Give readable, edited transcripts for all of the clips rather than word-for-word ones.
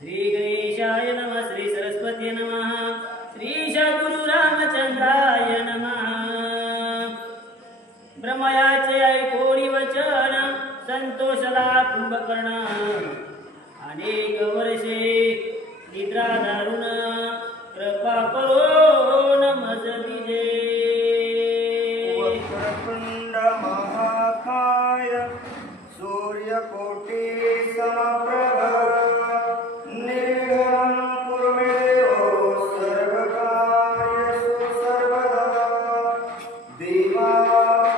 श्री गणेशाय नमः, श्री सरस्वती नमः, श्री सद्गुरु रामचंद्राय नमः। ब्रह्मयाचे ऐकोनी वचन संतोषला कुंभकर्ण, अनेक वर्षे निद्रा दारुण कृपा करून मज दिजे। वक्रतुंड महाकाय सूर्यकोटि समप्रभ निर्विघ्नं कुरु मे देव सर्वकार्येषु सर्वदा। देवापुरुषगणेषु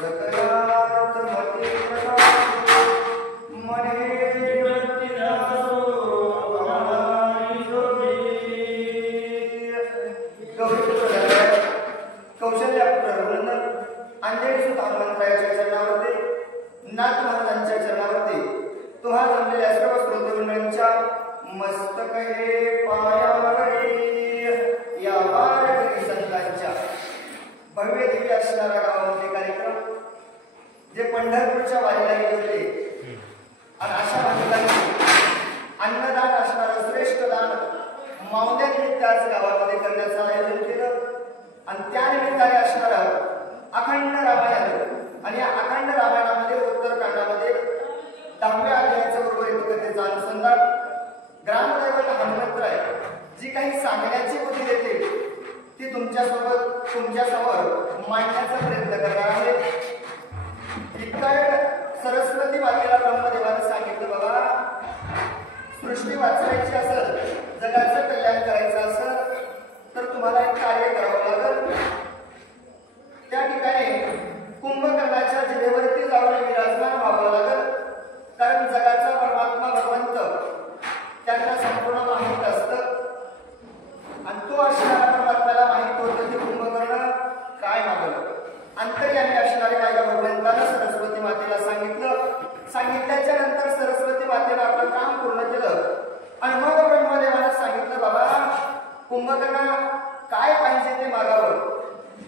सकलार्थमति प्रदातु मने वृत्तिदासो अवधारितो मे। कौशल्य प्रवर्धन अंजनी सुत हनुमंतरायाच्या चरणावरती, नाथ महाराजांच्या चरणावरती, तुम्हा जमलेल्या सर्व श्रोतृवृंदांच्या मस्तक हे पायावरी या वारकरी संतांच्या भव्य दिव्य असणारा गावामध्ये कार्यक्रम जे पंढरपूरच्या वारीला गेले होते आणि अशा भाविकांनी अन्नदान असणारं श्रेष्ठ दान माऊल्यानिमित्त आज गावामध्ये करण्याचं आयोजन केलं आणि त्या निमित्ताने असणारं अखंड रामायण आणि या अखंड रामायणामध्ये उत्तरकांडामध्ये 10व्या अध्यायाच्या उर्वरित कथेचा अनुसंधान ग्रामदैवत हनुमंतराय जी काही सांगण्याची बुद्धी देते ती तुमच्यासमोर मांडण्याचा प्रयत्न करणार आहे। इतका वेळ सरस्वती मातेला ब्रह्मदेवाने सांगितलं, बाबा सृष्टी वाचवायची असेल, जगाचं कल्याण करायचं असेल तर तुम्हाला एक कार्य करावं लागेल। त्या ठिकाणी कुंभकर्णाच्या जिभेवरती जाऊन विराजमान व्हावं लागेल, कारण जगाचा परमात्मा भगवंत त्यांना संपूर्ण माहीत असतं आणि तो असणारा परमात्म्याला माहीत होतं की कुंभकर्ण काय मागलं। अंतर्यामी असणारे माझ्या भगवंतानं सरस्वती मातेला सांगितल्याच्या नंतर सरस्वती मातेनं आपलं काम पूर्ण केलं आणि मग ब्रह्मदेवानं सांगितलं, बाबा कुंभकर्ण काय पाहिजे ते मागावं।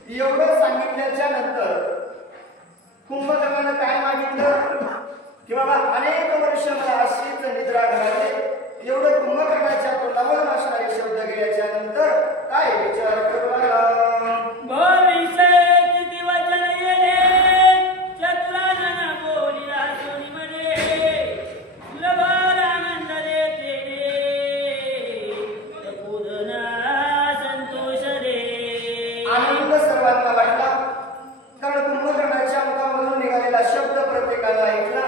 एवढं सांगितल्याच्या नंतर कुंभकर्णानं काय मागितलं की बाबा अनेक वर्ष मला अशीच निद्रा घालवली। एवढं कुंभकर्णाच्या तोंडावरून असणारे शब्द गेल्याच्या नंतर काय विचार करू लागला। आनंद सर्वांना वाटला, कारण कुंभकर्णाच्या मुखामधून निघालेला शब्द प्रत्येकाला ऐकला।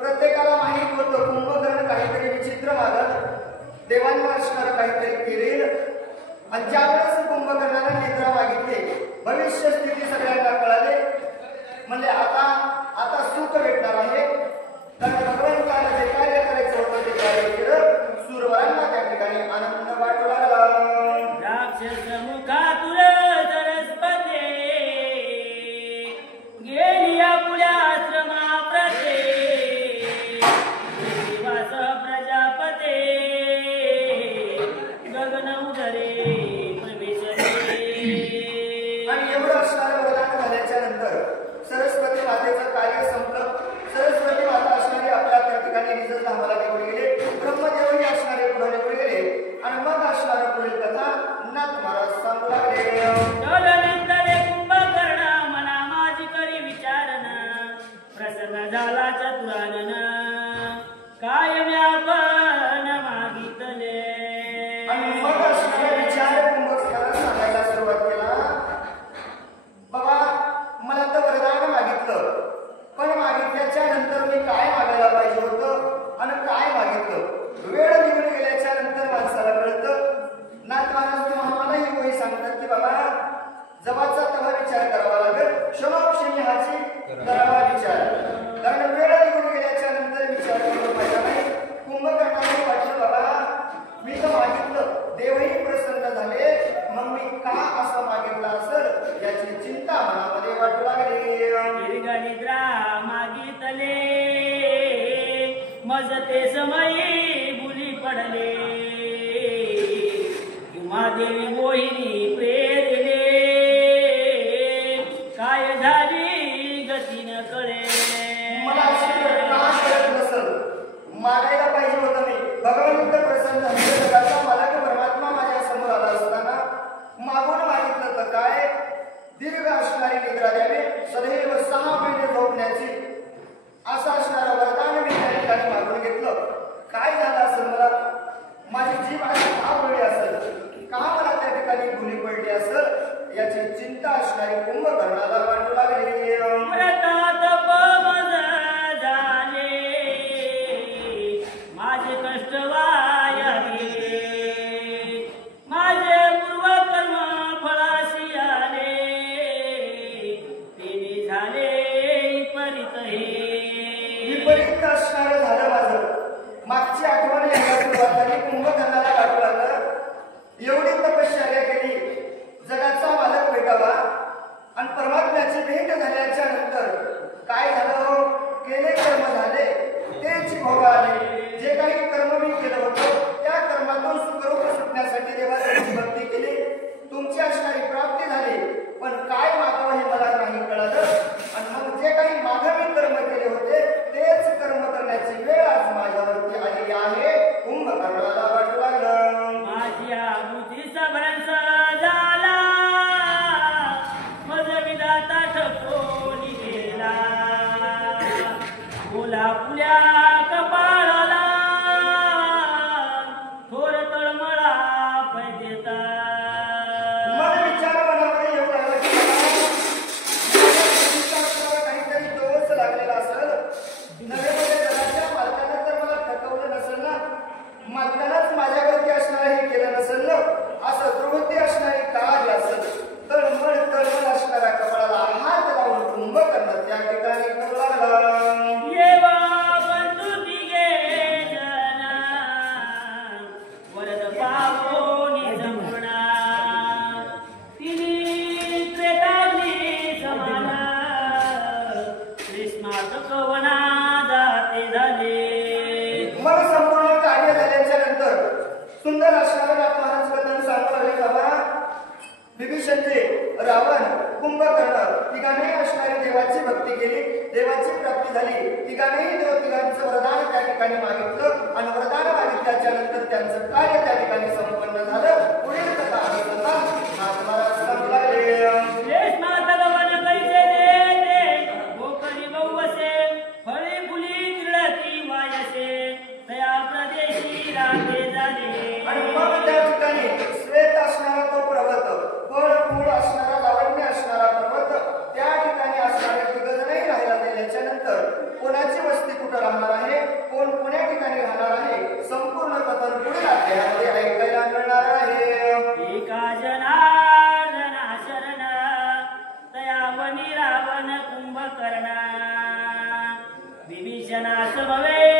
प्रत्येकाला माहित होतं कुंभकर्ण काहीतरी विचित्र मागत, देवांना असणारं काहीतरी केलेल आणि ज्यावेळेस कुंभकर्णाने निद्रा मागितली, भविष्य स्थिती सगळ्यांना कळाले। म्हणजे आता सुख भेटणार आहे, कारण भगवंताला जे कार्य करायचं होतं ते कार्य केलं। सूरवरांना त्या ठिकाणी आनंद वाटू लागला। राक्षस मुखातुर सरस्वती गेली आपल्या आश्रमाप्रते, देवास प्रजापते गगन उदरे प्रवेशते। आणि एवढं असणारं वरदान झाल्याच्या नंतर सरस्वती मातेचं कार्य संपलं। सरस्वती माता असणारी आपल्या त्या ठिकाणी निज धामाला निघून गेले, ब्रह्मदेवही असणारे पुढे निघून गेले आणि मग असणारं पुढील कथा नाथ महाराज सांगू लागले। तदनंतर कुंभकर्ण मना माझी करी विचारण, प्रसन्न झाला चतुरानन काय आपण मागितले। आणि मग असणारे विचार कुंभकर्णाला सांगायला सुरुवात केला, बाबा मला तर वरदान मागितलं, पण मागितल्याच्या नंतर मी काय मागायला पाहिजे होतं आणि काय मागितलं। वेळ निघून गेल्याच्या नंतर माणसाला कळतं। नाथ महाराज तुम्हाला ही गोष्ट सांगतात की बाबा जवाचा तेव्हा विचार करावा लागेल, क्षणोक्षणी हाची करावा विचार, कारण वेळ निघून गेल्याच्या नंतर विचार करून पाहिजे नाही। कुंभकर्णाने वाटलं, बाबा मी तर मागितलं, देवही प्रसन्न झाले, मग मी का असं मागितलं असेल याची चिंता मनामध्ये वाटू लागली। निद्रा मागितले मज ते समयी बुली पडले, उमादेवी मोहिनी प्रेरिले काय झाली गती न कळे। मला अशी घटना कळत नसेल, मागायला भगवंत प्रसन्न झाले. जगाचा मालक परमात्मा माझ्या समोर आला असताना मागून मागितलं तर काय? दीर्घ असणारी निद्रा द्यावी, सदैव 6 महिने झोपण्याची असं असणारं वरदान मी त्या ठिकाणी मागून घेतलं. काय झालं असेल? मला माझी जीभ अशी का पडली असेल? का मला त्या ठिकाणी गुली पडली असेल? याची चिंता असणारी कुंभकर्णाला वाटू लागली. व्रतात पवज झाले, माझे कष्ट वाया गेले, माझे पूर्वकर्म फळाशी आले, तेने झाले विपरीत हे. विपरीत असणारं झालं माझं. मागची आठवण यायला सुरुवात झाली. कुंभकर्णाला वाटू लागलं एवढी तपश्चर्या केली, जगाचा मालक भेटावा आणि परमात्म्याची भेट झाल्याच्या नंतर काय झालं? केले कर्म झाले, तेच भोग आले. जे काही कर्म मी केलं होतं त्या कर्मातून सुखरूप सुटण्यासाठी देवाची भक्ती केली, तुमची असणारी प्राप्ती झाली. पण काय मागावं हे मला नाही कळलं. आणि मग जे काही मागं मी कर्म केले होते तेच कर्म करण्याची वेळ आज माझ्यावरती आलेली आहे. कुंभकर्णाला वाटू लागलं माझ्या बुद्धीचा भ्रंश झाला, मज विधाता ठपोनी गेला, फुला फुल्या कपाळाला थोर तळमळा पैदेता. मन विचार मनामध्ये येऊ लागला की मला काहीतरी दोष लागलेला असेल. नव्हे म्हणजे जगाच्या मालकानं तर मला थकवलं नसेल ना, मालकानंच माझ्यावरती असणारं हे केलं नसेल ना, असं प्रवृत्ती असणारी काळ असेल. तळमळ असणाऱ्या कपाळाला हात लावून कुंभकर्ण त्या ठिकाणी करू लागला. येवा बंधुती गे जना, वरद पावोनी जमुना, तिनी त्रेताग्नी समाना, ग्रीष्मात कवना जाते झाले. मग संपूर्ण कार्य झाल्याच्या नंतर सुंदर असणारं महाराज कथन सांगू लागले. बाबा विभीषणचे रावण कुंभकर्ण तिघांनाही असणारी देवाची भक्ती केली, देवाची प्राप्ती झाली. तिघांनाही तिघांचं वरदान त्या ठिकाणी मागितलं आणि वरदान मागितल्याच्या नंतर त्यांचं कार्य त्या ठिकाणी संपन्न झालं. पुढील कथा महाराज सांगू लागले. ग्रीष्मात गवन कैसे देते, गोकरी गौवसे, फळे फुली क्रीडती वायसे, तया प्रदेशी राखे झाले. आणि मग त्या ठिकाणी श्वेत असणारा तो पर्वत, फळ फूळ असणारा, लावण्य असणारा पर्वत, त्या ठिकाणी असणारे तिघजणही राहायला गेल्याच्या नंतर कोणाची वस्ती कुठं राहणार आहे, कोण कोण्या ठिकाणी राहणार आहे, संपूर्ण कथन पुढील अध्यायामध्ये ऐकायला मिळणार आहे. एका जनार्दना शरण, तयावनी रावण कुंभकर्णा, विभीषणास भवे